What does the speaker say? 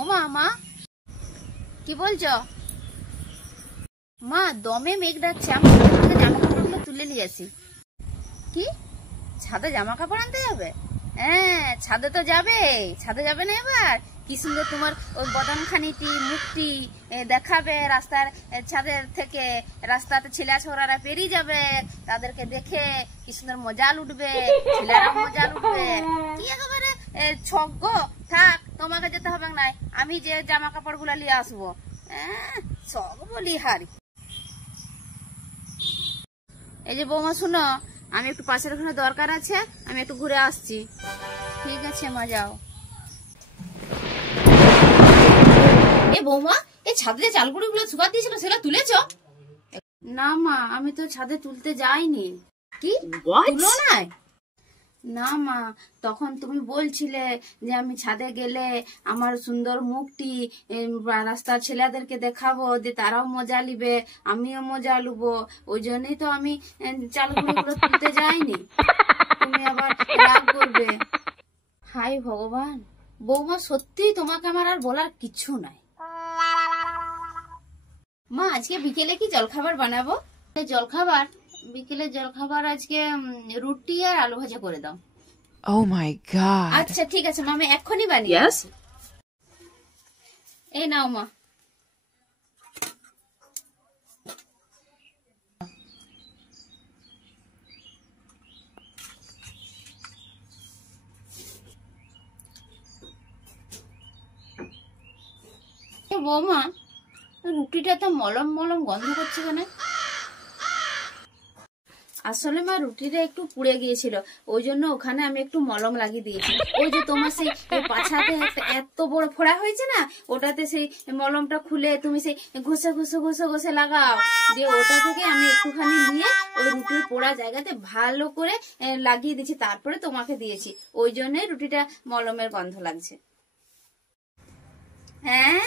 ও মা, মা কি বলছো? মা দমে মেঘ ডাকছে, আমি জামা কাপড়গুলো তুলে নিয়ে আসি। কি ছাদে জামা কাপড় আনতে যাবে? হ্যাঁ ছাদে তো যাবে, ছাদে যাবে না এবার? কি সুন্দর তোমার ওই বদনখানিটি মুখটি দেখাবে রাস্তার ছাদের থেকে। রাস্তাতে ছেলে ছোড়ারা পেরিয়ে যাবে, তাদেরকে দেখে কি সুন্দর মজা লুটবে, ছেলেরা মজা লুটবে। কি একেবারে ছক গো। থাক, তোমাকে যেতে হবে না, আমি যে জামা কাপড় গুলা নিয়ে আসবো। ছক বলি হারি। এই যে বৌমা শুনো, আমি একটু পাশের ওখানে দরকার আছে, আমি একটু ঘুরে আসছি। ঠিক আছে মা, যাও। এ বৌমা, এই ছাদে চালগুড়ি গুলো শুকাতে দিয়েছিল, সেটা তুলেছ? না মা, আমি তো ছাদে তুলতে যাইনি। কি তুলো নাই? না মা, তখন তুমি বলছিলে যে আমি ছাদে গেলে আমার সুন্দর মুখটি রাস্তার ছেলেদেরকে দেখাবো, যে তারাও মজা নিবে, আমিও মজা লুবো। ওই জন্যই তো আমি চালগুলো তুলতে যাইনি। তুমি আবার রাগ করবে। হাই ভগবান, বৌমা সত্যি তোমাকে আমার আর বলার কিছু নাই। মা আজকে বিকেলে কি জলখাবার বানাবো? জলখাবার বিকেলে জলখাবার আজকে রুটি আর আলু ভাজা করে দাও। Oh my God. আচ্ছা ঠিক আছে মা, আমি এক্ষুনি বানিয়ে আসি। এই নাও মা। বৌমা, রুটিটা তো মলম মলম গন্ধ করছে কেন? আসলে মা রুটিটা একটু পুড়ে গিয়েছিল, ওই জন্য ওখানে আমি একটু মলম লাগিয়ে দিয়েছি। ওই যে তোমার সেই পাছাতে এত বড় ফোড়া হয়েছে না, ওটাতে সেই মলমটা খুলে তুমি সেই ঘষে ঘষে ঘষে ঘষে লাগাও, দিয়ে ওটা থেকে আমি একটুখানি নিয়ে ওই রুটির পোড়া জায়গাতে ভালো করে লাগিয়ে দিয়েছি, তারপরে তোমাকে দিয়েছি। ওই জন্য রুটিটা মলমের গন্ধ লাগছে। হ্যাঁ